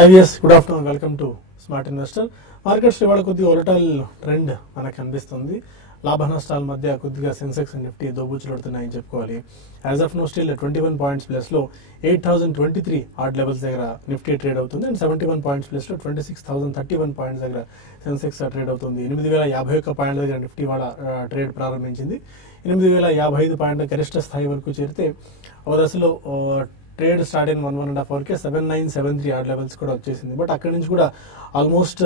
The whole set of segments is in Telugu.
IVS, good afternoon. Welcome to Smart Investor. Markets ఇవాళ కొద్దిగా వోలటైల్ ట్రెండ్ మనకు కనిపిస్తుంది. లాభ నష్టాల మధ్య కొద్దిగా సెన్సెక్స్ అండ్ నిఫ్టీ దోబూచులాడుతున్నాయని చెప్పుకోవాలి. As of now still 21 points plus లో 8023 ఆర్డ్ లెవెల్స్ దగ్గర నిఫ్టీ ట్రేడ్ అవుతుంది అండ్ 71 పాయింట్స్ ప్లస్ లో 26,031 పాయింట్స్ దగ్గర సెన్సెక్స్ ట్రేడ్ అవుతుంది. 8,051 పాయింట్ల దగ్గర నిఫ్టీ వాళ్ళ ట్రేడ్ ప్రారంభించింది. 8,055 పాయింట్ల గరిష్ట స్థాయి వరకు చేరితే ఒక దశలో ట్రేడ్ స్టార్ట్ అయిన 1.5 అవర్కే 7973 ఆర్డ్ లెవెల్స్ కూడా వచ్చేసింది. బట్ అక్కడి నుంచి కూడా ఆల్మోస్ట్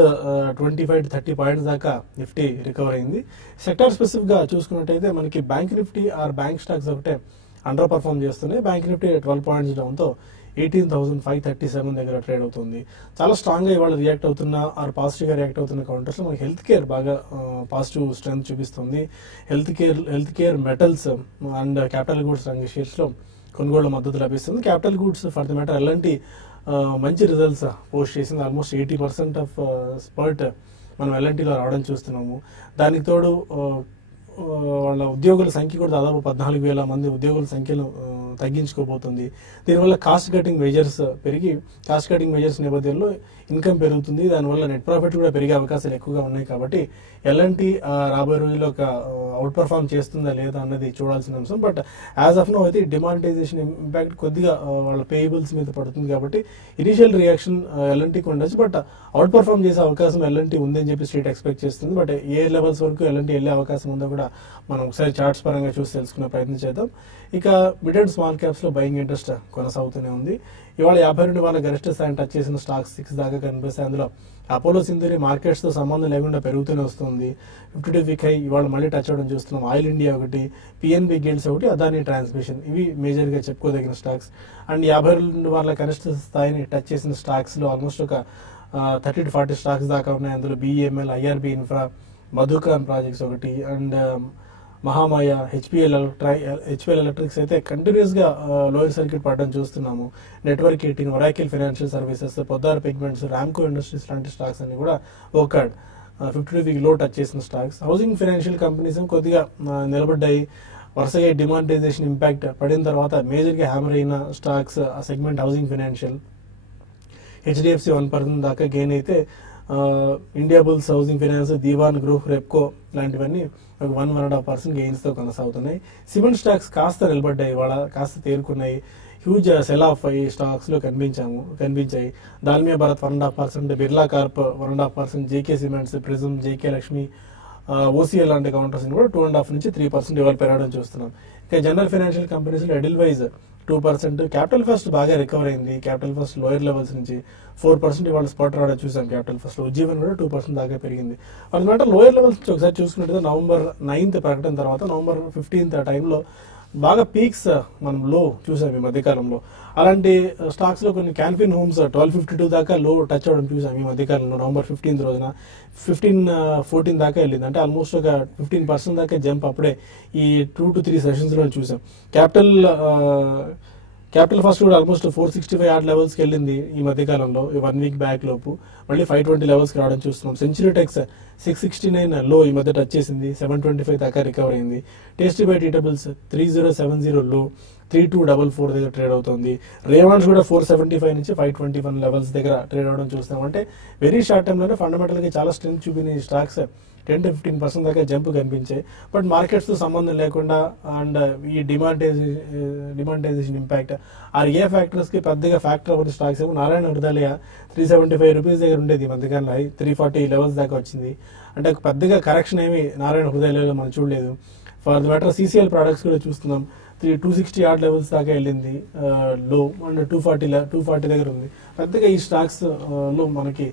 25 to 30 పాయింట్స్ దాకా నిఫ్టీ రికవర్ అయింది. సెక్టార్ స్పెసిఫిక్ గా చూసుకున్నట్టయితే మనకి bank Nifty or bank stocks ఒకటే అండర్ పర్ఫార్మ్ చేస్తున్నాయి. బ్యాంక్ నిఫ్టీ 12 పాయింట్స్ డౌన్ తో 18,537 దగ్గర ట్రేడ్ అవుతుంది. చాలా స్ట్రాంగ్ గా ఇవాళ రియాక్ట్ అవుతున్న ఆర్ పాజిటివ్ గా రియాక్ట్ అవుతున్న కౌంటర్స్ లో మనకి హెల్త్ కేర్ బాగా పాజిటివ్ స్ట్రెంత్ చూపిస్తుంది. Health care metals and capital goods రంగ షేర్స్ లో కొనుగోళ్ల మద్దతు లభిస్తుంది. Capital goods for the matter ఎలాంటి మంచి రిజల్ట్స్ పోస్ట్ చేసింది. ఆల్మోస్ట్ 80% ఆఫ్ స్పర్ట్ మనం ఎల్ఎన్టీలో రావడం చూస్తున్నాము. దానికి తోడు వాళ్ళ ఉద్యోగుల సంఖ్య కూడా దాదాపు 14,000 మంది ఉద్యోగుల సంఖ్యను తగ్గించుకోబోతుంది. దీనివల్ల కాస్ట్ కటింగ్ మెజర్స్ పెరిగి కాస్ట్ కటింగ్ మెజర్స్ నేపథ్యంలో ఇన్కమ్ పెరుగుతుంది. దానివల్ల నెట్ ప్రాఫిట్ కూడా పెరిగే అవకాశాలు ఎక్కువగా ఉన్నాయి. కాబట్టి ఎల్ఎన్టీ రాబోయే రోజుల్లో ఒక అవుట్ పర్ఫార్మ్ చేస్తుందా లేదా అన్నది చూడాల్సిన అంశం. బట్ యాజ్ ఆఫ్ నో అయితే డిమానిటైజేషన్ ఇంపాక్ట్ కొద్దిగా వాళ్ళ పేయబుల్స్ మీద పడుతుంది. కాబట్టి ఇనిషియల్ రియాక్షన్ ఎల్ఎన్టీకి ఉండొచ్చు. బట్ అవుట్ పర్ఫార్మ్ చేసే అవకాశం ఎల్ఎన్టీ ఉందని చెప్పి స్ట్రీట్ ఎక్స్పెక్ట్ చేస్తుంది. బట్ ఏ లెవెల్స్ వరకు ఎల్ఎన్టీ వెళ్ళే అవకాశం ఉందో కూడా మనం ఒకసారి చార్ట్స్ పరంగా చూసి తెలుసుకునే ప్రయత్నం చేద్దాం. ఇక మిడ్ అండ్ స్మాల్ క్యాప్స్ లో బయింగ్ ఇంట్రెస్ట్ కొనసాగుతూనే ఉంది. ఇవాళ 52 వాళ్ళ గరిష్ట స్థాయిని టచ్ చేసిన స్టాక్స్ 6 దాకా కనిపిస్తాయి. అందులో అపోలో సింధూరి మార్కెట్స్ తో సంబంధం లేకుండా పెరుగుతూనే వస్తుంది. 52 వీక్ హై ఇవాళ మళ్ళీ టచ్ అవడం చూస్తున్నాం. ఆయిల్ ఇండియా ఒకటి, పిఎన్బి గిల్డ్స్ ఒకటి, అదాని ట్రాన్స్మిషన్, ఇవి మేజర్ గా చెప్పుకోదగిన స్టాక్స్. అండ్ 52 వాళ్ళ కనిష్ట స్థాయిని టచ్ చేసిన స్టాక్స్ లో ఆల్మోస్ట్ ఒక 30 to 40 స్టాక్స్ దాకా ఉన్నాయి. అందులో BEML, IRB infra, Madhucon projects ఒకటి, అండ్ మహామాయ, హెచ్పిఎల్ ఎలక్ట్రిక్స్ అయితే కంటిన్యూస్ గా లోయర్ సర్క్యూట్ పడడం చూస్తున్నాము. Network 18, Oracle financial services, Poddar pigments, Ramco industries లాంటి స్టాక్స్ అన్ని కూడా ఓకాడ్ 52 వీక్ లో టచ్ చేసిన స్టాక్స్. హౌసింగ్ ఫైనాన్షియల్ కంపెనీస్ కొద్దిగా నిలబడ్డాయి. వరుసగా డిమానిటైజేషన్ ఇంపాక్ట్ పడిన తర్వాత మేజర్ గా హ్యామర్ అయిన స్టాక్స్ ఆ సెగ్మెంట్ హౌసింగ్ ఫైనాన్షియల్. హెచ్డిఎఫ్సి 1% దాకా గెయిన్ అయితే India Bulls, housing finance, Dewan group, Repco లాంటివన్నీ ఒక 1.5% గెయిన్స్ తో కొనసాగుతున్నాయి. సిమెంట్ స్టాక్స్ కాస్త నిలబడ్డాయి, వాళ్ళ కాస్త తేరుకున్నాయి. హ్యూజ్ సెల్ ఆఫ్ ఈ స్టాక్స్ లో కనిపించాయి. Dalmia Bharat 1.5%, Birla Corp 1.5%, JK cements, prism, JK Lakshmi, ఓసీఎల్ లాంటి కౌంటర్స్ కూడా 2.5 నుంచి 3% ఇవాళ పెరగడం చూస్తున్నాం. ఇక జనరల్ ఫైనాన్షియల్ కంపెనీస్ లో ఎడిల్వైజ్ 2%, క్యాపిటల్ ఫస్ట్ బాగా రికవర్ అయింది. క్యాపిటల్ ఫస్ట్ లోయర్ లెవెల్స్ నుంచి 4% ఇవాళ స్పాట్ రావడం చూసాం. క్యాపిటల్ ఫస్ట్ లో ఉజ్జీవన్ కూడా 2% దాకా పెరిగింది. అన్నమాట లోయర్ లెవెల్స్ నుంచి ఒకసారి చూసుకున్నట్టు November 9th ప్రకటన తర్వాత November 15th ఆ టైంలో బాగా పీక్స్ మనం లో చూసాం ఈ మధ్యకాలంలో. అలాంటి స్టాక్స్ లో కొన్ని క్యాన్ఫిన్ హోమ్స్ 1252 దాకా లో టచ్ అవడం చూసాం ఈ మధ్యకాలంలో. November 15th రోజున 14 దాకా వెళ్ళింది. అంటే ఆల్మోస్ట్ ఒక 15% దాకా జంప్ అప్పుడే ఈ 2 to 3 సెషన్స్ లో చూసాం. క్యాపిటల్ ఫస్ట్ కూడా ఆల్మోస్ట్ 465 ఆర్డ్ లెవెల్స్ కి వెళ్ళింది ఈ మధ్యకాలంలో, 1 వీక్ బ్యాక్ లోపు. మళ్ళీ 520 లెవెల్స్ కి రావడం చూస్తున్నాం. సెంచరీ టెక్స్ 669 లో ఈ మధ్య టచ్ చేసింది, 725 దాకా రికవర్ అయింది. టేస్టీ బై టీటబుల్స్ 3070 లో 3244 దగ్గర ట్రేడ్ అవుతుంది. రేవాన్స్ కూడా 475 నుంచి 521 లెవెల్స్ దగ్గర ట్రేడ్ అవడం చూస్తున్నాం. అంటే వెరీ షార్ట్ టైమ్ లోనే ఫండమెంటల్ గా చాలా స్ట్రెంత్ చూపిన ఈ స్టాక్స్ 10 to 15% దాకా జంప్ కనిపించాయి. బట్ మార్కెట్స్ తో సంబంధం లేకుండా అండ్ ఈ డిమానిటైజేషన్ ఇంపాక్ట్ ఆ ఏ ఫ్యాక్టర్స్ కి పెద్దగా ఫ్యాక్టర్ అవ్వని స్టాక్స్ ఏమో నారాయణ హృదయాలయ 375 రూపీస్ దగ్గర ఉండేది, మధ్యకాలంలో 340 లెవెల్స్ దాకా వచ్చింది. అంటే పెద్దగా కరెక్షన్ ఏమి నారాయణ హృదయాలయలో మనం చూడలేదు. For the matter CCL products కూడా చూస్తున్నాం. 260 ఆర్డ్ లెవెల్స్ దాకా వెళ్ళింది లో, అండ్ 240 దగ్గర ఉంది. పెద్దగా ఈ స్టాక్స్ లో మనకి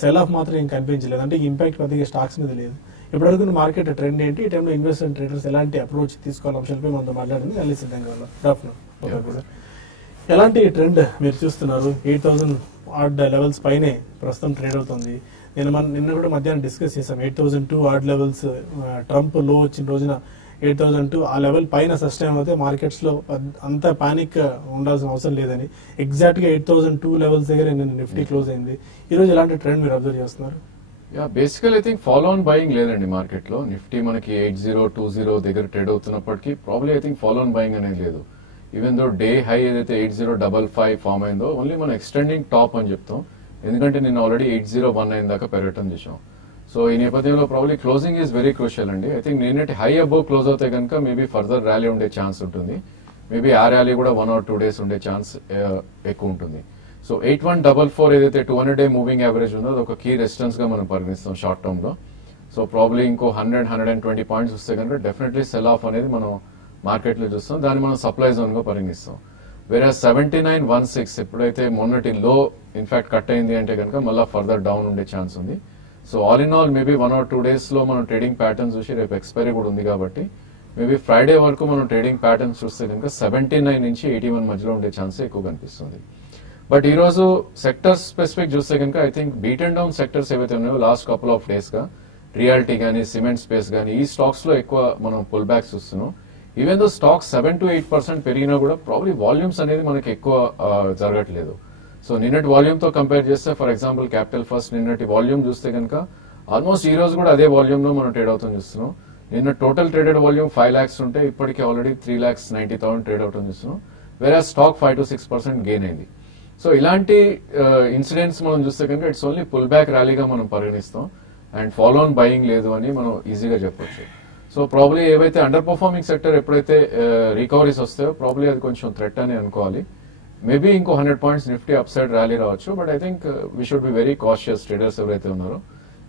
సెల్ ఆఫ్ మాత్రం ఏం కనిపించలేదు. అంటే ఇంపాక్ట్ పెద్దగా స్టాక్స్ మీద లేదు. ఇప్పటివరకు మార్కెట్ ట్రెండ్ ఏంటి, ఈ టైంలో ఇన్వెస్టర్ ట్రేడర్స్ ఎలాంటి అప్రోచ్ తీసుకోవాలి అంశాలపై మనతో మాట్లాడింది అల్లి సిద్ధంగా ఉన్నారు. ఎలాంటి ట్రెండ్ మీరు చూస్తున్నారు? 8,000 ఆర్డ్ లెవెల్స్ పైనే ప్రస్తుతం ట్రేడ్ అవుతుంది. నిన్న కూడా మధ్యాహ్నం డిస్కస్ చేసాం. 8,002 ఆర్డ్ లెవెల్స్ ట్రంప్ లో వచ్చిన రోజున 8,002 ఆ లెవెల్ పైన సస్టైన్ అవుతే మార్కెట్స్ లో అంత పానిక్ ఉండాల్సిన అవసరం లేదని. ఎగ్జాక్ట్ గా 8,002 లెవెల్స్ దగ్గర నిన్న నిఫ్టీ క్లోజ్ అయింది. ఈ రోజు ఎలాంటి ట్రెండ్ మీరు అబ్జర్వ్ చేస్తున్నారు? Basically I think follow on buying లేదండి మార్కెట్ లో. నిఫ్టీ మనకి 8020 దగ్గర ట్రేడ్ అవుతున్నప్పటికీ probably I think follow on buying అనేది లేదు. ఈవెన్ దో డే హై ఏదైతే 8055 ఫామ్ అయిందో ఓన్లీ మనం ఎక్స్టెండింగ్ టాప్ అని చెప్తాం, ఎందుకంటే నేను ఆల్రెడీ 8019 దాకా పెరగటం చేసాం. సో ఈ నేపథ్యంలో probably closing is very crucial అండి. ఐ థింక్ నిన్నటి హై అబోవ్ క్లోజ్ అవుతే కనుక మేబీ ఫర్దర్ ర్యాలీ ఉండే ఛాన్స్ ఉంటుంది. మేబీ ఆ ర్యాలీ కూడా 1 or 2 days ఉండే ఛాన్స్ ఎక్కువ ఉంటుంది. సో 8144 ఏదైతే 200-day మూవింగ్ యావరేజ్ ఉందో అది ఒక కీ రెసిస్టెన్స్ గా మనం పరిగణిస్తాం షార్ట్ టర్మ్ లో. సో ప్రాబ్లీ ఇంకో 100-120 పాయింట్స్ వస్తే కనుక డెఫినెట్లీ సెల్ ఆఫ్ అనేది మనం మార్కెట్ లో చూస్తాం, దాన్ని మనం సప్లై జోన్ గా పరిగణిస్తాం. వేరే 7916 ఎప్పుడైతే మొన్నటి లో ఇన్ఫాక్ట్ కట్ అయింది అంటే కనుక మళ్ళీ ఫర్దర్ డౌన్ ఉండే ఛాన్స్ ఉంది. So all in all maybe 1 or 2 days లో మనం ట్రేడింగ్ ప్యాటర్న్స్ చూసి రేపు ఎక్స్పైరీ కూడా ఉంది కాబట్టి మేబీ ఫ్రైడే వరకు మనం ట్రేడింగ్ ప్యాటర్న్స్ చూస్తే కనుక 79 నుంచి 81 మధ్యలో ఉండే ఛాన్స్ ఎక్కువ కనిపిస్తుంది. బట్ ఈ రోజు సెక్టర్స్ స్పెసిఫిక్ చూస్తే కనుక I think beat and down sectors ఏవైతే ఉన్నాయో లాస్ట్ కపుల్ ఆఫ్ డేస్ గా రియాలిటీ గానీ సిమెంట్ స్పేస్ గానీ ఈ స్టాక్స్ లో ఎక్కువ మనం పుల్ బ్యాక్స్ చూస్తున్నాం. ఈవెన్ దో స్టాక్స్ 7-8% పెరిగినా కూడా ప్రాబ్లీ వాల్యూమ్స్ అనేది మనకి ఎక్కువ జరగట్లేదు. సో నిన్నటి వాల్యూమ్ తో కంపేర్ చేస్తే ఫర్ ఎగ్జాంపుల్ క్యాపిటల్ ఫస్ట్ నిన్నటి వాల్యూమ్ చూస్తే కనుక ఆల్మోస్ట్ ఈ రోజు కూడా అదే వాల్యూమ్ లో మనం ట్రేడ్ అవుతాం చూస్తున్నాం. నిన్న టోటల్ ట్రేడెడ్ వాల్యూమ్ 5 lakhs ఉంటే ఇప్పటికి ఆల్రెడీ 3,90,000 ట్రేడ్ అవుతాం చూస్తున్నాం. వేరే స్టాక్ 5-6% గెయిన్ అయింది. సో ఇలాంటి ఇన్సిడెంట్స్ మనం చూస్తే కనుక ఇట్స్ ఓన్లీ పుల్ బ్యాక్ ర్యాలీగా మనం పరిగణిస్తాం అండ్ ఫాలో ఆన్ బయింగ్ లేదు అని మనం ఈజీగా చెప్పొచ్చు. సో ప్రాబ్లీ ఏవైతే అండర్ పర్ఫార్మింగ్ సెక్టర్ ఎప్పుడైతే రికవరీస్ వస్తాయో ప్రాబ్లీ అది కొంచెం థ్రెట్ అని అనుకోవాలి. మేబీ ఇంకో 100 points Nifty up side rally రావచ్చు, but I think we should be very cautious traders ఎవరైతే ఉన్నారో.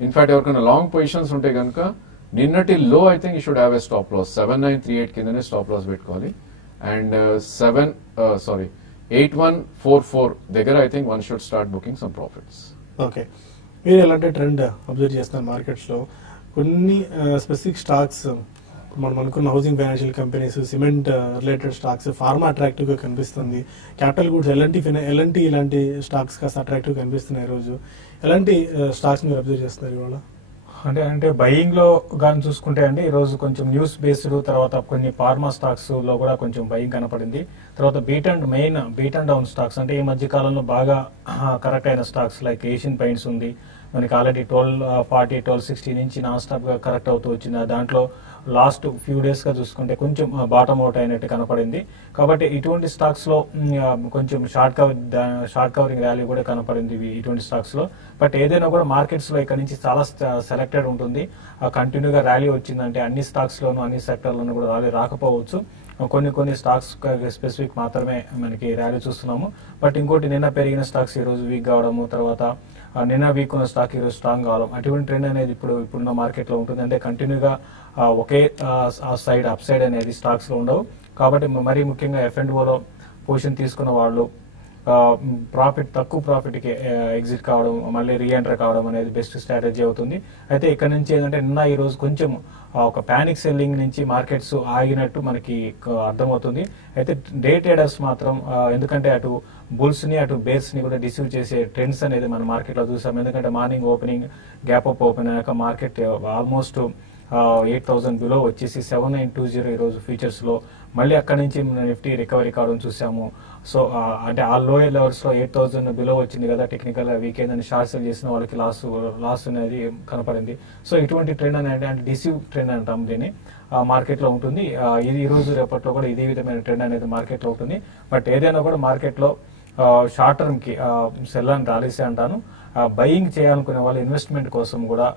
ఇన్ఫాక్ట్ ఎవరికైనా లాంగ్ పొజిషన్స్ ఉంటే కనుక నిన్నటి లో I think you should have a stop loss 7938 కిందనే స్టాప్ లాస్ పెట్టుకోవాలి. అండ్ 8144 దగ్గర I think one should start booking some profits. Okay, మీరు ఎలాంటి ట్రెండ్ అబ్జర్వ్ చేస్తున్నారు మార్కెట్స్ లో? కొన్ని స్పెసిఫిక్ స్టాక్స్ మనం అనుకున్న housing financial companies, cement related stocks, pharma attractive గా కనిపిస్తుంది. క్యాపిటల్ గూడ్స్ ఎల్ఎన్టీ ఇలాంటి స్టాక్స్ కాస్త అట్రాక్టివ్ కనిపిస్తున్నాయి ఈ రోజు. ఎలాంటి స్టాక్స్ మీరు అబ్జర్వ్ చేస్తున్నారు ఇవాళ? అంటే బయింగ్ లో కానీ చూసుకుంటే అండి ఈ రోజు కొంచెం న్యూస్ బేస్డ్, తర్వాత కొన్ని ఫార్మా స్టాక్స్ లో కూడా కొంచెం బయింగ్ కనపడింది. తర్వాత బీట్ అండ్ డౌన్ స్టాక్స్ అంటే ఈ మధ్య కాలంలో బాగా కరెక్ట్ అయిన స్టాక్స్ లైక్ ఏషియన్ పెయింట్స్ ఉంది, మనకి ఆల్రెడీ 1240 1260 నుంచి నాన్ స్టాప్ గా కరెక్ట్ అవుతూ వచ్చింది. దాంట్లో లాస్ట్ ఫ్యూ డేస్ గా చూసుకుంటే కొంచెం బాటమ్ అవుట్ అయినట్టు కనపడింది. కాబట్టి ఇటువంటి స్టాక్స్ లో కొంచెం షార్ట్ కవరింగ్ ర్యాలీ కూడా కనపడింది ఇటువంటి స్టాక్స్ లో. బట్ ఏదైనా కూడా మార్కెట్స్ లో ఇక్కడ నుంచి చాలా సెలెక్టెడ్ ఉంటుంది. కంటిన్యూగా ర్యాలీ వచ్చిందంటే అన్ని స్టాక్స్ లోను అన్ని సెక్టర్లోనూ కూడా ర్యాలీ రాకపోవచ్చు. కొన్ని స్టాక్స్ స్పెసిఫిక్ మాత్రమే మనకి ర్యాలీ చూస్తున్నాము. బట్ ఇంకోటి నిన్న పెరిగిన స్టాక్స్ ఈ రోజు వీక్ కావడము, తర్వాత నిన్న వీక్ ఉన్న స్టాక్ ఈరోజు స్ట్రాంగ్ కావడం, అటువంటి ట్రెండ్ అనేది ఇప్పుడున్న మార్కెట్ లో ఉంటుంది. అంటే కంటిన్యూగా ఒకే సైడ్ అప్ సైడ్ అనేది స్టాక్స్ లో ఉండవు. కాబట్టి మరీ ముఖ్యంగా F&Oలో పొజిషన్ తీసుకున్న వాళ్ళు తక్కువ ప్రాఫిట్ కి ఎగ్జిట్ కావడం, మళ్ళీ రీఎంటర్ కావడం అనేది బెస్ట్ స్ట్రాటజీ అవుతుంది. అయితే ఇక్కడ నుంచి ఏంటంటే నిన్న ఈ రోజు కొంచెం ఒక పానిక్ సెల్లింగ్ నుంచి మార్కెట్స్ ఆగినట్టు మనకి అర్థమవుతుంది. అయితే డే ట్రేడర్స్ మాత్రం ఎందుకంటే అటు బుల్స్ ని అటు బేర్స్ ని కూడా డిసీవ్ చేసే ట్రెండ్స్ అనేది మన మార్కెట్ లో చూసాం. ఎందుకంటే morning opening gap up open అయ్యాక మార్కెట్ ఆల్మోస్ట్ 8,000 బిలో వచ్చేసి 7920 ఈ రోజు ఫ్యూచర్స్ లో మళ్ళీ అక్కడ నుంచి నిఫ్టీ రికవరీ కావడం చూసాము. సో అంటే ఆ లోయర్ లెవెల్స్ లో 8,000 బిలో వచ్చింది కదా, టెక్నికల్ వీకెండ్ అని షార్ట్ సెల్ చేసిన వాళ్ళకి లాస్ అనేది కనపడింది. సో ఇటువంటి ట్రెండ్ అనేది అంటే డిసీవ్ ట్రెండ్ అంటాం దీన్ని, మార్కెట్ లో ఉంటుంది. ఇది ఈ రోజు రేపట్లో కూడా ఇదే విధమైన ట్రెండ్ అనేది మార్కెట్ లో ఉంటుంది. బట్ ఏదైనా కూడా మార్కెట్ లో షార్ట్ టర్మ్ కి సెల్ అని ర్యాలీసే అంటాను. బయింగ్ చేయాలనుకునే వాళ్ళు ఇన్వెస్ట్మెంట్ కోసం కూడా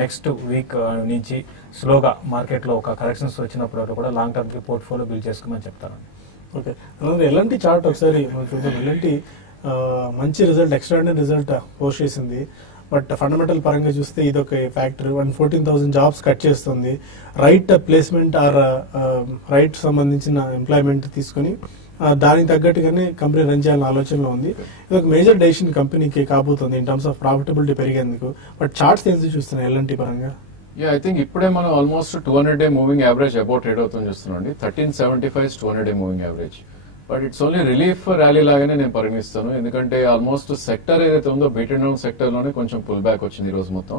నెక్స్ట్ వీక్ నుంచి స్లోగా మార్కెట్ లో ఒక కరెక్షన్స్ వచ్చినప్పుడు కూడా లాంగ్ టర్మ్ కి పోర్ట్ఫోలియో బిల్డ్ చేసుకోమని చెప్తాను. ఓకే, ఎలాంటి చార్ట్ ఒకసారి మనం చూద్దాం. ఎలాంటి మంచి రిజల్ట్, ఎక్స్ట్రాడినరీ రిజల్ట్ పోస్ట్ చేసింది. బట్ ఫండమెంటల్ పరంగా చూస్తే ఇది ఒక ఫ్యాక్టర్. 14,000 జాబ్స్ కట్ చేస్తుంది. రైట్ ప్లేస్మెంట్ ఆర్ రైట్ సంబంధించిన ఎంప్లాయ్మెంట్ తీసుకుని దానికి తగ్గట్టుగానే కంపెనీ రన్ చేయాలన్న ఆలోచనలో ఉంది. ఇది ఒక మేజర్ డెసిషన్ కంపెనీకి కాబోతుంది ఇన్ టర్మ్స్ ఆఫ్ ప్రాఫిటబిలిటీ పెరిగేందుకు. బట్ చార్ట్స్ ఏం చూస్తున్నాయి ఎలాంటి పరంగా? ఐ థింక్ ఇప్పుడే మనం almost 200-day moving average about trade అవుతుంది చూస్తున్నాం. 1375 200-day moving average. But it's only relief rally లాగానే నేను పరిగణిస్తాను. ఎందుకంటే ఆల్మోస్ట్ సెక్టర్ ఏదైతే ఉందో బీట్ అండ్ డౌన్ సెక్టర్ లోనే కొంచెం పుల్ బ్యాక్ వచ్చింది ఈ రోజు మొత్తం.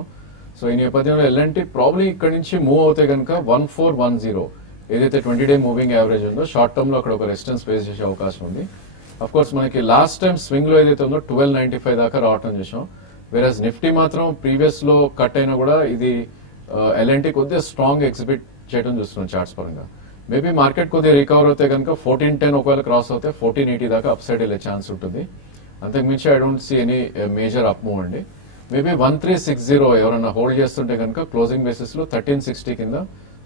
సో ఈ నేపథ్యంలో ఎలాంటి ప్రాబ్లీ ఇక్కడ నుంచి మూవ్ అవుతే కనుక 1410 ఏదైతే 20-day మూవింగ్ యావరేజ్ ఉందో షార్ట్ టర్మ్ లో అక్కడ ఒక రెసిస్టెన్స్ ఫేస్ చేసే అవకాశం ఉంది. అఫ్ కోర్స్ మనకి లాస్ట్ టైం స్వింగ్ లో ఏదైతే ఉందో 1295 దాకా రావటం చేసాం. వేరస్ నిఫ్టీ మాత్రం ప్రీవియస్ లో కట్ అయినా కూడా ఇది ఎల్ఎన్టీ కొద్దిగా స్ట్రాంగ్ ఎగ్జిబిట్ చేయడం చూస్తున్నాం చార్ట్స్ పరంగా. మేబీ మార్కెట్ కొద్దిగా రికవర్ అవుతే కనుక 1410 ఒకవేళ క్రాస్ అవుతే 1480 దాకా అప్ సైడ్ వెళ్ళే ఛాన్స్ ఉంటుంది. అంతకుమించి I don't see any major up move అండి. మేబీ 1360 ఎవరైనా హోల్డ్ చేస్తుంటే కనుక క్లోజింగ్ బేసిస్ లో 1360 కింద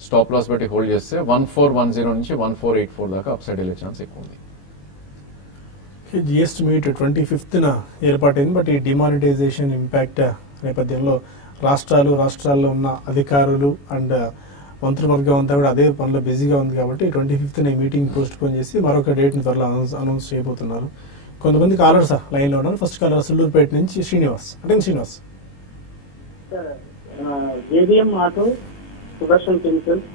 స్టాప్ లాస్ పెట్టి హోల్డ్ చేస్తే 1410 నుంచి 1484 దాకా అప్ సైడ్ వెళ్ళే ఛాన్స్ ఎక్కువ ఉంది. జిఎస్టీ మీట్ 25th ఏర్పాటైంది. బట్ ఈ డిమానిటైజేషన్ ఇంపాక్ట్ నేపథ్యంలో రాష్ట్రాల్లో ఉన్న అధికారులు అండ్ మంత్రివర్గం అంతా కూడా అదే పనిలో బిజీగా ఉంది కాబట్టి 25th ఈ మీటింగ్ పోస్ట్ పోన్ చేసి మరొక డేట్ని త్వరలో అనౌన్స్ చేయబోతున్నారు. కొంతమంది కాలర్స్ లైన్లో ఉన్నారు. ఫస్ట్ కాలర్ సుల్లూరుపేట నుంచి శ్రీనివాస్. అంటే Srinivas, JBM auto, Sudarshan chemicals,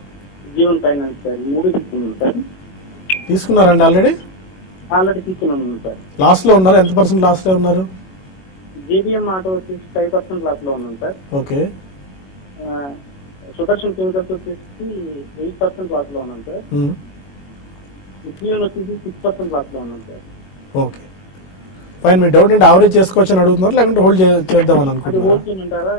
Jeevan finance sir మూడు తీసుకున్నాను సార్. తీసుకున్నారండి? ఆల్రెడీ తీసుకున్నాను సార్. లాస్ట్ లో ఉన్నారు? ఎంత పర్సెంట్ లాస్ట్ లో ఉన్నారు? జేబీఎం ఆటో వచ్చేసి 5% లాస్ లో ఉన్నాను సార్. ఓకే. సుదర్శన్ కెమికల్స్ వచ్చేసి 8% లాస్ లో ఉన్నాను సార్. జీవన్ వచ్చేసి 6% లాస్ లో ఉన్నాను సార్. Okay fine. మీ డౌట్ ఏంటి? యావరేజ్ చేసుకోవచ్చు అని అడుగుతున్నారు లేకుంటే హోల్డ్ చేద్దామని అనుకుంటున్నారా?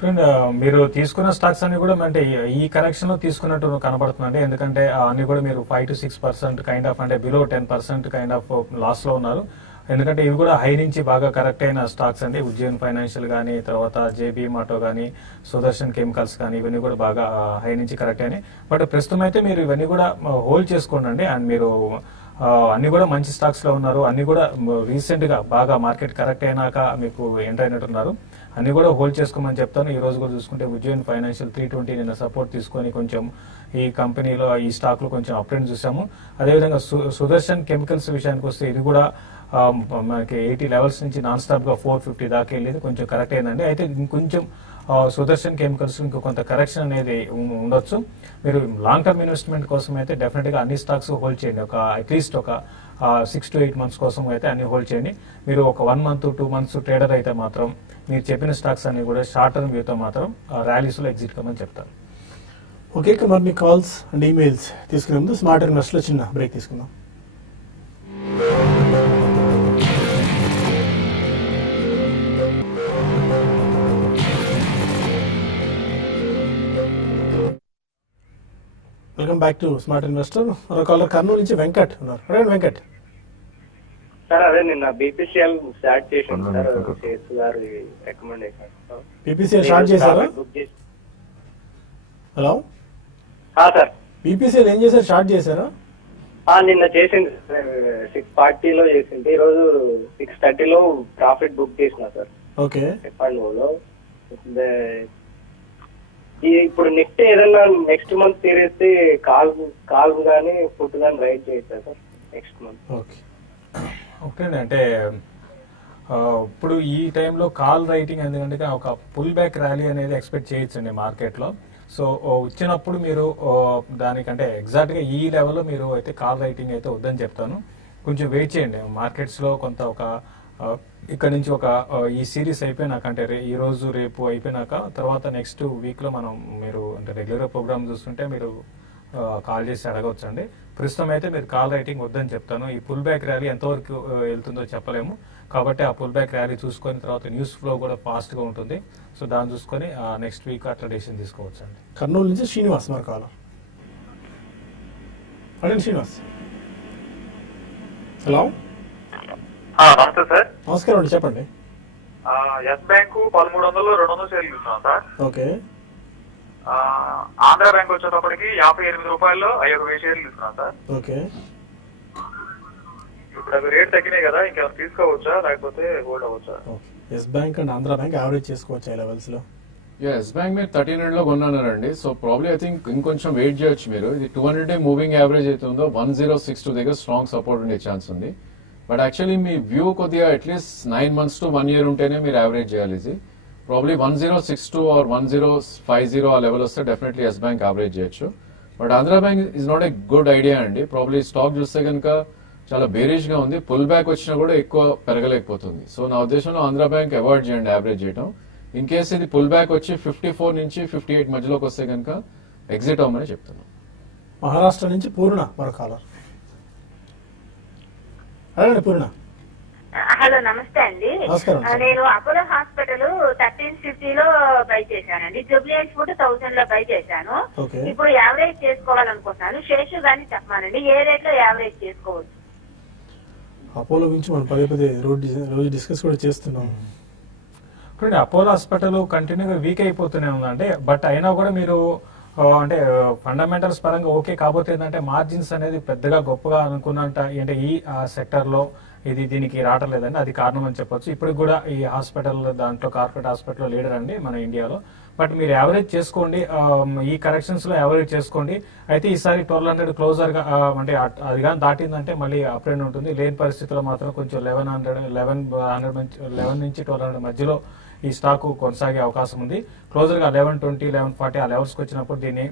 ఫ్రెండ్, మీరు తీసుకున్న స్టాక్స్ అన్ని కూడా అంటే ఈ కరెక్షన్ లో తీసుకున్నట్టు కనబడుతుందండి. ఎందుకంటే అన్ని కూడా మీరు 5 to 6% కైండ్ ఆఫ్ అంటే బిలో 10% కైండ్ ఆఫ్ లాస్ లో ఉన్నారు. ఎందుకంటే ఇవి కూడా హై నుంచి బాగా కరెక్ట్ అయిన స్టాక్స్ అండి. ఉజ్జయిన్ ఫైనాన్షియల్ కానీ, తర్వాత జేబీఎం ఆటో కానీ, సుదర్శన్ కెమికల్స్ కానీ, ఇవన్నీ కూడా బాగా హై నుంచి కరెక్ట్ అయినాయి. బట్ ప్రస్తుతం అయితే మీరు ఇవన్నీ కూడా హోల్డ్ చేసుకోండి. అండ్ మీరు అన్ని కూడా మంచి స్టాక్స్ లో ఉన్నారు. అన్ని కూడా రీసెంట్ గా బాగా మార్కెట్ కరెక్ట్ అయినాక మీకు ఎంటర్ అయినట్టున్నారు. అన్ని కూడా హోల్డ్ చేసుకోమని చెప్తాను. ఈ రోజు కూడా చూసుకుంటే ఉజ్జయిన్ ఫైనాన్షియల్ 320 నిన్న సపోర్ట్ తీసుకొని కొంచెం ఈ కంపెనీలో ఈ స్టాక్ లో కొంచెం అప్ ట్రెండ్ చూసాము. అదేవిధంగా సుదర్శన్ కెమికల్స్ విషయానికి వస్తే ఇది కూడా మనకి 80 లెవెల్స్ నుంచి నాన్ స్టాప్ గా 450 దాకా వెళ్ళేది కొంచెం కరెక్ట్ అయిందండి. అయితే ఇంకొంచెం సుదర్శన్ కెమికల్స్ ఇంకో కొంత కరెక్షన్ అనేది ఉండొచ్చు. మీరు లాంగ్ టర్మ్ ఇన్వెస్ట్మెంట్ కోసం అయితే డెఫినెట్ గా అన్ని స్టాక్స్ హోల్డ్ చేయండి. అట్లీస్ట్ ఒక 6 to 8 months కోసం అయితే అన్ని హోల్డ్ చేయండి. మీరు ఒక 1 month 2 months ట్రేడర్ అయితే మాత్రం మీరు చెప్పిన స్టాక్స్ అన్ని కూడా షార్ట్ టర్మ్ వ్యూతో మాత్రం ర్యాలీస్ లో ఎగ్జిట్ కమని చెప్తాను. ఓకే, మరి మీ కాల్స్ అండ్ ఈమెయిల్స్ తీసుకునే ముందు స్మార్ట్ ఇన్వెస్ట్ లో చిన్న బ్రేక్ తీసుకుందాం. Welcome back to smart investor. మరో కాలర్ కర్నూలు నుంచి వెంకట్ ఉన్నారు. అడగండి వెంకట్. సార్ అదే నిన్న బీపీసీఎల్ స్టార్ట్ చేసాను సార్, చేసు గారు రికమెండేషన్. బీపీసీఎల్ స్టార్ట్ చేశారా? హలో సార్, బీపీసీఎల్ ఏం చేశారు? స్టార్ట్ చేశారా? నిన్న చేసింది 6:40 చేసింది. ఈ రోజు 6:30 ప్రాఫిట్ బుక్ చేసిన సార్. ఓకే. లో ఇప్పుడు నెక్స్ట్ ఏదన్నా నెక్స్ట్ మంత్ తీరేస్తే కాల్ కానీ ఫుడ్ కానీ రైట్ చేయొచ్చా సార్ నెక్స్ట్ మంత్? ఓకే అంటే ఇప్పుడు ఈ టైంలో కాల్ రైటింగ్ ఎందుకంటే ఒక పుల్ బ్యాక్ ర్యాలీ అనేది ఎక్స్పెక్ట్ చేయొచ్చండి మార్కెట్ లో. సో వచ్చినప్పుడు మీరు దానికంటే ఎగ్జాక్ట్ గా ఈ లెవెల్లో మీరు అయితే కాల్ రైటింగ్ అయితే వద్దని చెప్తాను. కొంచెం వెయిట్ చేయండి. మార్కెట్స్ లో కొంత ఒక ఇక్కడ నుంచి ఒక ఈ సిరీస్ అయిపోయినాక అంటే ఈ రోజు రేపు అయిపోయినాక తర్వాత నెక్స్ట్ వీక్ లో మనం మీరు అంటే రెగ్యులర్ ప్రోగ్రామ్ చూస్తుంటే మీరు కాల్ చేసి అడగవచ్చు అండి. ప్రస్తుతం అయితే మీరు కాల్ రైటింగ్ వద్దని చెప్తాను. ఈ పుల్ బ్యాక్ ర్యాలీ ఎంతవరకు వెళ్తుందో చెప్పలేము కాబట్టి ఆ పుల్ బ్యాక్ ర్యాలీ చూసుకొని తర్వాత న్యూస్ ఫ్లో కూడా ఫాస్ట్ గా ఉంటుంది. సో దాన్ని చూసుకొని నెక్స్ట్ వీక్ అట్లా డెసిషన్ తీసుకోవచ్చు అండి. కర్నూలు నుంచి శ్రీనివాస్ మరి కాలం. అడగండి శ్రీనివాస్. హలో నమస్తే సార్. నమస్కారం అండి, చెప్పండి. ఎస్ బ్యాంక్ 1300 200 షేర్లు ఇస్తున్నాం సార్. ఓకే. ఆంధ్ర బ్యాంక్ వచ్చేటప్పటికి 58 రూపాయల్లో 5000 షేర్లు ఇస్తున్నాం సార్. ఓకే. ఇప్పుడు అవి రేట్ తగ్గినాయి కదా, ఇంకేమైనా తీసుకోవచ్చా లేకపోతే హోల్డ్ అవ్వచ్చా? Yes Bank and Andhra Bank average చేసుకోవచ్చా ఈ లెవెల్స్ లో? ఎస్ బ్యాంక్ మీరు 1300 లో కొన్నారండి. సో ప్రాబ్లీ ఐ థింక్ ఇంకొంచెం వెయిట్ చేయొచ్చు మీరు. ఇది 200 డే మూవింగ్ యావరేజ్ అయితే ఉందో 1062 దగ్గర స్ట్రాంగ్ సపోర్ట్ ఉండే ఛాన్స్ ఉంది. బట్ యాక్చువల్లీ మీ వ్యూ కొద్దిగా అట్లీస్ట్ 9 months to 1 year ఉంటేనే మీరు యావరేజ్ చేయాలి. ఇది ప్రాబ్లీ 1062 or 1050 ఆ లెవెల్ వస్తే డెఫినెట్లీ ఎస్ బ్యాంక్ యావరేజ్ చేయొచ్చు. But Andhra bank is not a good idea అండి. ప్రాబ్లీ స్టాక్ చూస్తే కనుక చాలా బేరిష్ గా ఉంది. పుల్ బ్యాక్ వచ్చినా కూడా ఎక్కువ పెరగలేకపోతుంది. సో నా ఉద్దేశంలో ఆంధ్ర బ్యాంక్ అవాయిడ్ చేయండి యావరేజ్ చేయడం. ఇన్ కేసు ఇది పుల్ బ్యాక్ వచ్చి 54 నుంచి 58 మధ్యలోకి వస్తే కనుక ఎగ్జిట్ అవ్వమని చెప్తున్నాను. మహారాష్ట్ర నుంచి పూర్ణ మరో కాలర్. అదే పూర్ణ. హలో నమస్తే అండి. నమస్కారం. నేను అపోలో హాస్పిటల్ 1350 లో బై చేశానండి. జూబ్లియన్స్ ఫుడ్ 1000 లో బై చేశాను. ఓకే. ఇప్పుడు యావరేజ్ చేసుకోవాలనుకుంటున్నాను. శేషు గాని చెప్పమానండి, ఏ రేట్ లో యావరేజ్ చేసుకోవచ్చు? అపోలో గురించి మనం పదే పదే రోజు డిస్కస్ కూడా చేస్తున్నాం. చూడండి, అపోలో హాస్పిటల్ కంటిన్యూగా వీక్ అయిపోతూనే ఉందంటే, బట్ అయినా కూడా మీరు అంటే ఫండమెంటల్స్ పరంగా ఓకే. కాకపోతే ఏంటంటే మార్జిన్స్ అనేది పెద్దగా గొప్పగా అనుకున్నంత అంటే ఈ సెక్టర్ లో ఇది దీనికి రావట్లేదండి. అది కారణం అని చెప్పొచ్చు. ఇప్పుడు కూడా ఈ హాస్పిటల్ దాంట్లో కార్పొరేట్ హాస్పిటల్ లీడర్ అండి మన ఇండియాలో. బట్ మీరు యావరేజ్ చేసుకోండి, ఈ కరెక్షన్స్ లో యావరేజ్ చేసుకోండి. అయితే ఈసారి 1200 క్లోజర్ గా అంటే అది కానీ దాటిందంటే మళ్ళీ అప్ అండ్ ఉంటుంది. లేని పరిస్థితుల్లో మాత్రం కొంచెం 1100 నుంచి 1200 మధ్యలో ఈ స్టాక్ కొనసాగే అవకాశం ఉంది. క్లోజర్ గా 1120, 1140 ఆ లెవెల్స్ కి వచ్చినప్పుడు దీన్ని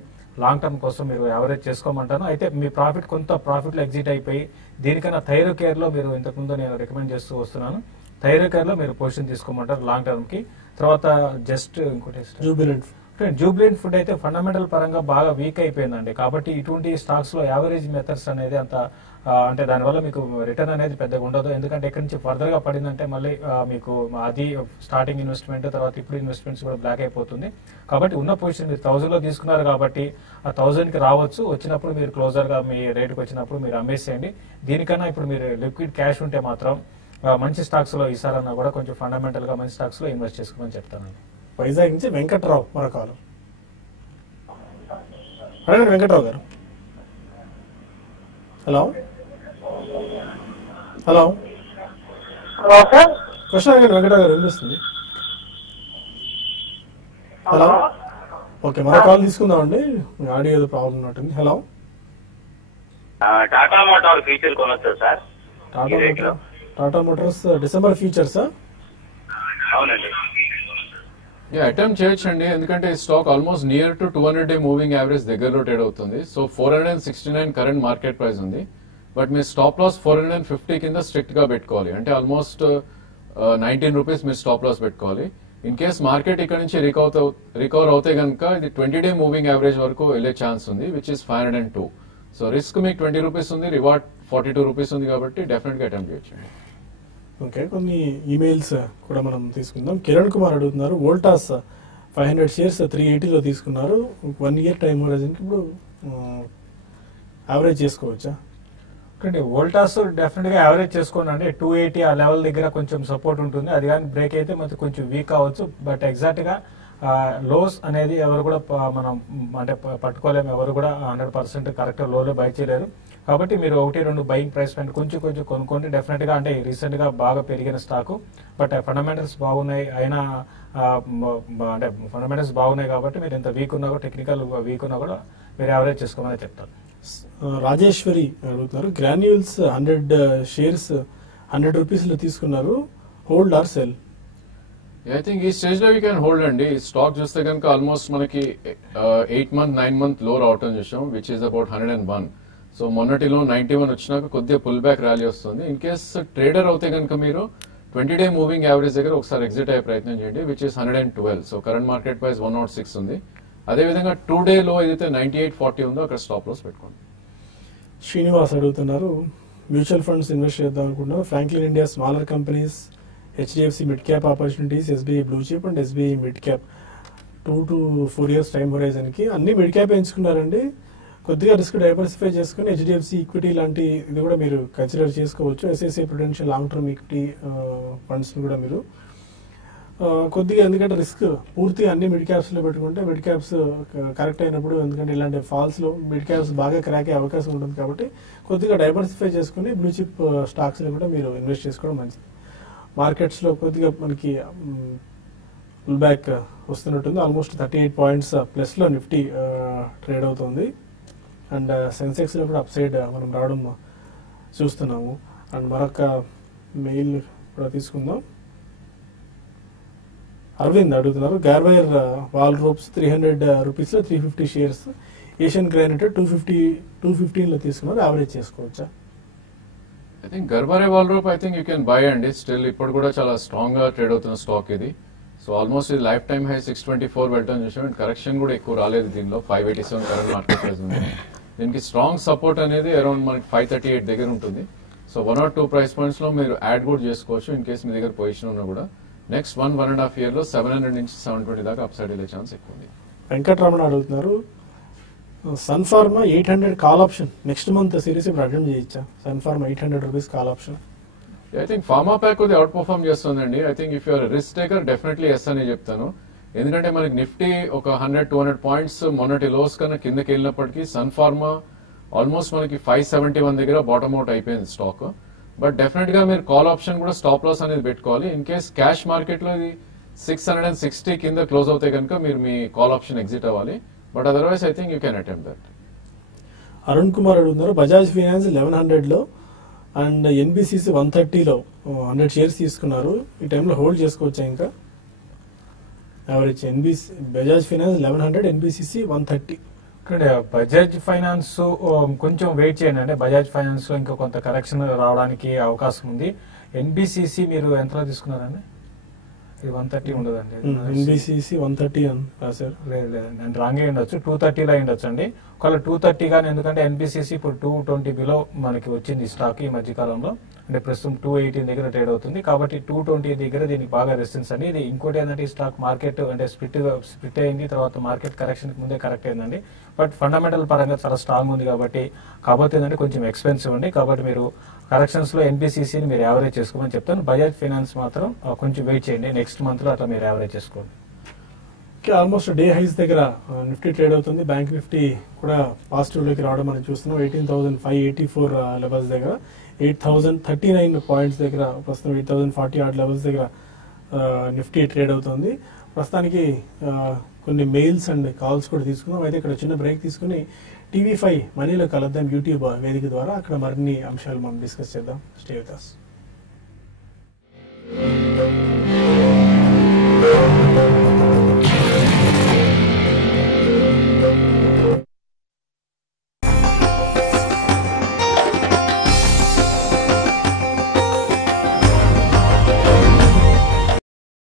లాంగ్ టర్మ్ కోసం మీరు యావరేజ్ చేసుకోమంటాను. అయితే మీ కొంత ప్రాఫిట్ లో ఎగ్జిట్ అయిపోయి దీనికన్నా థైరో కేర్ లో మీరు ఇంతకుముందు నేను రికమెండ్ చేస్తూ వస్తున్నాను. థైరో కేర్ లో మీరు పొజిషన్ తీసుకోమంటారు లాంగ్ టర్మ్ కి. తర్వాత జస్ట్ ఇంకోటి జూబ్లియన్ ఫుడ్ అయితే ఫండమెంటల్ పరంగా బాగా వీక్ అయిపోయిందండి. కాబట్టి ఇటువంటి స్టాక్స్ లో యావరేజ్ మెథడ్స్ అనేది అంత అంటే దానివల్ల మీకు రిటర్న్ అనేది పెద్దగా ఉండదు. ఎందుకంటే ఎక్కడి నుంచి ఫర్దర్ గా పడిందంటే మళ్ళీ మీకు అది స్టార్టింగ్ ఇన్వెస్ట్మెంట్ తర్వాత ఇప్పుడు ఇన్వెస్ట్మెంట్స్ కూడా బ్లాక్ అయిపోతుంది. కాబట్టి ఉన్న పొజిషన్ మీరు 1000 లో తీసుకున్నారు కాబట్టి ఆ 1000 కి రావచ్చు. వచ్చినప్పుడు మీరు క్లోజర్ గా మీ రేటుకి వచ్చినప్పుడు మీరు అమ్మేసేయండి. దీనికన్నా ఇప్పుడు మీరు లిక్విడ్ క్యాష్ ఉంటే మాత్రం మంచి స్టాక్స్ లో ఈసారన్నా కూడా కొంచెం ఫండమెంటల్ గా మంచి స్టాక్స్ లో ఇన్వెస్ట్ చేసుకోమని చెప్తానండి. వైజాగ్ నుంచి వెంకట్రావు మరొకరు. అడగండి వెంకట్రావు గారు. Hello hello hello sir. Question అడగండి వెంకట్రావు గారు, వినిపిస్తుంది. హలో. ఓకే, మరో కాల్ తీసుకుందామండి. మీ ఆడియో ఏదో ప్రాబ్లం ఉన్నట్టుంది. హలో. టాటా మోటార్ ఫ్యూచర్ కొనొచ్చా sir? Tata Motors December futures. అవునండి. అటెంప్ట్ చేయొచ్చండి, ఎందుకంటే ఈ stock almost near to 200 day moving average దగ్గరలో ట్రేడ్ అవుతుంది. సో 469 కరెంట్ మార్కెట్ ప్రైస్ ఉంది. బట్ మీ స్టాప్ లాస్ 450 కింద స్ట్రిక్ట్ గా పెట్టుకోవాలి. అంటే ఆల్మోస్ట్ 19 రూపీస్ మీరు స్టాప్ లాస్ పెట్టుకోవాలి. ఇన్ కేస్ మార్కెట్ ఇక్కడ నుంచి రికవర్ అవుతే కనుక ఇది 20 డే మూవింగ్ యావరేజ్ వరకు వెళ్లే ఛాన్స్ ఉంది, విచ్ ఇస్ 502. సో రిస్క్ మీకు 20 రూపీస్ ఉంది, రివార్డ్ 42 రూపీస్ ఉంది. కాబట్టి డెఫినెట్ గా అటెంప్ట్ చేయొచ్చండి. ఓకే, కొన్ని ఈమెయిల్స్ కూడా మనం తీసుకుందాం. కిరణ్ కుమార్ అడుగుతున్నారు, వోల్టాస్ 500 షేర్స్ 380లో తీసుకున్నారు. 1 ఇయర్ టైం హోరైజన్కి ఇప్పుడు యావరేజ్ చేసుకోవచ్చా? ఓకే, వోల్టాస్ డెఫినెట్ గా యావరేజ్ చేసుకోండి. అంటే 280 ఆ లెవెల్ దగ్గర కొంచెం సపోర్ట్ ఉంటుంది. అది కానీ బ్రేక్ అయితే మనకి కొంచెం వీక్ అవ్వచ్చు. బట్ ఎగ్జాక్ట్ గా లోస్ అనేది ఎవరు కూడా మనం అంటే పట్టుకోలేము. ఎవరు కూడా 100% కరెక్ట్ లోలో బై చేయలేరు. కాబట్టి మీరు 1-2 బయింగ్ ప్రైస్ పాయింట్ కొంచెం కొనుక్కోండి. డెఫినెట్ గా అంటే రీసెంట్ గా బాగా పెరిగిన స్టాక్, బట్ ఫండమెంటల్స్ బాగున్నాయి. అయినా అంటే ఫండమెంటల్స్ బాగున్నాయి కాబట్టి మీరు ఎంత వీక్ ఉన్నా కూడా, టెక్నికల్ వీక్ ఉన్నా కూడా మీరు యావరేజ్ చేసుకోమని చెప్తారు. రాజేశ్వరి అడుగుతున్నారు, గ్రాన్యూల్స్ 100 షేర్స్ 100 రూపీస్లో తీసుకున్నారు, hold are cell? I think ఈ స్టేజ్ లో యూ క్యాన్ హోల్డ్ అండి. స్టాక్ చూస్తే కనుక ఆల్మోస్ట్ మనకి 8 మంత్ 9 మంత్ లో రావటం చూసాం, విచ్ ఈస్ అబౌట్ 101. సో మొన్నటిలో 91 వచ్చినాక కొద్దిగా పుల్ బ్యాక్ ర్యాలీ వస్తుంది. ఇన్ కేస్ ట్రేడర్ అవుతే కనుక మీరు 20 డే మూవింగ్ యావరేజ్ దగ్గర ఒకసారి ఎగ్జిట్ అయ్యే ప్రయత్నం చేయండి, which is 112. So current market price 106 ఉంది. అదేవిధంగా 2 డే లో ఏదైతే 98.40 ఉందో అక్కడ స్టాప్ లాస్ పెట్టుకోండి. శ్రీనివాస్ అడుగుతున్నారు, మ్యూచువల్ ఫండ్స్ ఇన్వెస్ట్ చేద్దాం అనుకుంటున్నారు. Franklin India smaller companies, HDFC mid cap opportunities, SBI blue chip and SBI mid cap 2 to 4 years time horizon కి అన్ని మిడ్ క్యాప్ ఎంచుకున్నారండి. కొద్దిగా రిస్క్ డైవర్సిఫై చేసుకుని HDFC ఈక్విటీ లాంటి ఇది కూడా మీరు కన్సిడర్ చేసుకోవచ్చు. SSI Prudential long term equity funds కూడా మీరు కొద్దిగా, ఎందుకంటే రిస్క్ పూర్తిగా అన్ని మిడ్ క్యాప్స్ లో పెట్టుకుంటే మిడ్ క్యాప్స్ కరెక్ట్ అయినప్పుడు, ఎందుకంటే ఇలాంటి ఫాల్స్ లో మిడ్ క్యాప్స్ బాగా క్రాక్ అయ్యే అవకాశం ఉంటుంది. కాబట్టి కొద్దిగా డైవర్సిఫై చేసుకుని బ్లూ చిప్ స్టాక్స్ లో కూడా మీరు ఇన్వెస్ట్ చేసుకోవడం మంచిది. మార్కెట్స్ లో కొద్దిగా మనకి పుల్ బ్యాక్ వస్తున్నట్టుంది. ఆల్మోస్ట్ 38 పాయింట్స్ ప్లస్ లో నిఫ్టీ ట్రేడ్ అవుతుంది. అండ్ సెన్సెక్స్ లో కూడా అప్ సైడ్ మనం రావడం చూస్తున్నాము. అండ్ మరొక మెయిల్ కూడా తీసుకుందాం. అరవింద్ అడుగుతున్నారు, గార్వైర్ వాల్ రోప్స్ 300 రూపీస్లో 350 షేర్స్, ఏషియన్ గ్రానైట్ 215లో తీసుకున్నారు, యావరేజ్ చేసుకోవచ్చా? I think Garware wall rope I think you can buy అండి. స్టిల్ ఇప్పుడు కూడా చాలా స్ట్రాంగ్ గా ట్రేడ్ అవుతున్న స్టాక్ ఇది. సో ఆల్మోస్ట్ ఇది లైఫ్ టైమ్ హై 624 వెళ్ళటం చూసాం. కరెక్షన్ కూడా ఎక్కువ రాలేదు దీనిలో. 587 కరెంట్ మార్కెట్ ప్రైస్ ఉంది. దీనికి స్ట్రాంగ్ సపోర్ట్ అనేది అరౌండ్ మనకి 538 దగ్గర ఉంటుంది. సో 1 or 2 ప్రైస్ పాయింట్స్ లో మీరు యాడ్ కూడా చేసుకోవచ్చు ఇన్ కేస్ మీ దగ్గర పొజిషన్ ఉన్నా కూడా. నెక్స్ట్ 1.5 year లో 700 నుంచి 720 దాకా అప్ సైడ్ వెళ్ళే ఛాన్స్ ఎక్కువ ఉంది. వెంకటరమణ అడుగుతున్నారు, Sun Pharma 800 call option next month series ఇప్పుడు అటెంప్ట్ చేయొచ్చా? Sun Pharma 800 rupees call option. I think pharma pack కొద్దిగా అవుట్ పర్ఫార్మ్ చేస్తుందండి. I think if you're risk taker definitely yes అని చెప్తాను. ఎందుకంటే మనకి నిఫ్టీ ఒక 100-200 పాయింట్స్ మొన్నటి లోస్ కన్నా కిందకి వెళ్ళినప్పటికీ సన్ ఫార్మా ఆల్మోస్ట్ మనకి 571 దగ్గర బాటమ్ అవుట్ అయిపోయింది స్టాక్. బట్ డెఫినెట్ గా మీరు కాల్ ఆప్షన్ కూడా స్టాప్ లాస్ అనేది పెట్టుకోవాలి. ఇన్ కేస్ క్యాష్ మార్కెట్ లో ఇది 660 కింద క్లోజ్ అవుతే కనుక మీరు మీ కాల్ ఆప్షన్ ఎగ్జిట్ అవ్వాలి. But otherwise I think you can attempt that. Arun Kumar అడుగుతున్నారు, బజాజ్ ఫైనాన్స్ 1100 లో అండ్ ఎన్బిసిసి 130లో 100 షేర్స్ తీసుకున్నారు. ఈ టైంలో హోల్డ్ చేసుకోవచ్చా? ఇంకా యావరేజ్ బజాజ్ ఫైనాన్స్ 1100, ఎన్బిసిసి 130. ఇక్కడ బజాజ్ ఫైనాన్స్ కొంచెం వెయిట్ చేయండి, అంటే బజాజ్ ఫైనాన్స్ లో ఇంకా కొంత కరెక్షన్ రావడానికి అవకాశం ఉంది. ఎన్బిసిసి మీరు ఎంతలో తీసుకున్నారండి? ఇది 130 ఉండదండి. ఎన్బిసిసి 130 అని రాశారు. లేదు లేదండి, నేను రాంగ్ అయి ఉండొచ్చు, 230లో అయి ఉండొచ్చు అండి. ఒకవేళ 230 కానీ, ఎందుకంటే ఎన్బిసిసి ఇప్పుడు 220 బిలో మనకి వచ్చింది స్టాక్ ఈ మధ్య కాలంలో, అంటే ప్రస్తుతం 218 దగ్గర ట్రేడ్ అవుతుంది. కాబట్టి 220 దగ్గర దీనికి బాగా రెసిస్టెన్స్ అండి. ఇది ఇంకోటి ఏంటంటే ఈ స్టాక్ మార్కెట్ అంటే స్ప్లిట్ అయింది, తర్వాత మార్కెట్ కరెక్షన్ ముందే కరెక్ట్ అయిందండి. బట్ ఫండమెంటల్ పరంగా చాలా స్ట్రాంగ్ ఉంది కాబట్టి, కాకపోతే ఏంటంటే కొంచెం ఎక్స్పెన్సివ్ అండి. కాబట్టి మీరు కరెక్షన్స్ లో ఎన్బిసిసిని మీరు యావరేజ్ చేసుకోమని చెప్తాను. బజాజ్ ఫైనాన్స్ మాత్రం కొంచెం వెయిట్ చేయండి, నెక్స్ట్ మంత్ లో అట్లా మీరు యావరేజ్ చేసుకోండి. ఆల్మోస్ట్ డే హైస్ దగ్గర నిఫ్టీ ట్రేడ్ అవుతుంది. బ్యాంక్ నిఫ్టీ కూడా పాజిటివ్ లోకి రావడం మనం చూస్తున్నాం. 18,584 లెవెల్స్ దగ్గర, 8,039 పాయింట్స్ దగ్గర, ప్రస్తుతం 8,040 ఆర్డ్ లెవెల్స్ దగ్గర నిఫ్టీ ట్రేడ్ అవుతుంది. ప్రస్తుతానికి కొన్ని మెయిల్స్ అండ్ కాల్స్ కూడా తీసుకుందాం. అయితే ఇక్కడ చిన్న బ్రేక్ తీసుకుని TV5 మనీలో కలుద్దాం యూట్యూబ్ వేదిక ద్వారా. అక్కడ మరిన్ని అంశాలు మనం డిస్కస్ చేద్దాం. Stay with us.